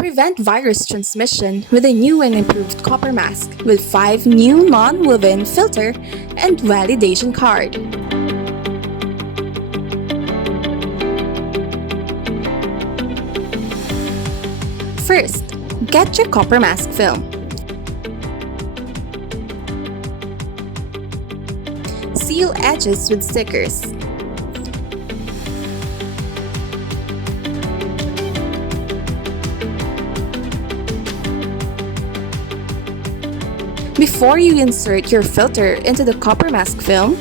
Prevent virus transmission with a new and improved copper mask with 5 new non-woven filter and validation card. First, get your copper mask film. Seal edges with stickers. Before you insert your filter into the copper mask film,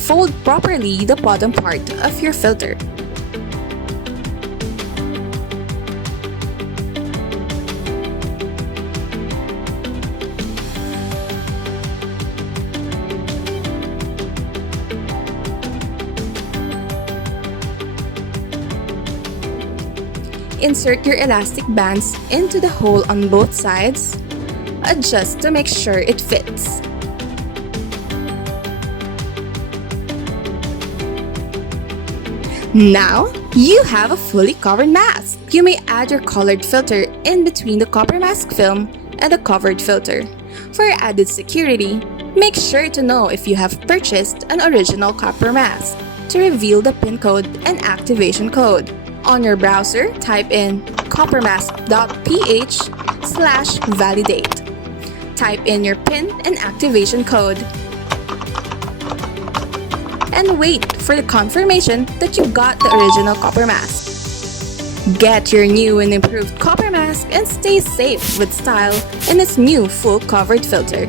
fold properly the bottom part of your filter. Insert your elastic bands into the hole on both sides. Adjust to make sure it fits. Now, you have a fully covered mask. You may add your colored filter in between the copper mask film and the covered filter. For added security, make sure to know if you have purchased an original copper mask to reveal the PIN code and activation code. On your browser, type in coppermask.ph/validate. Type in your PIN and activation code. And wait for the confirmation that you got the original copper mask. Get your new and improved copper mask and stay safe with style in its new full covered filter.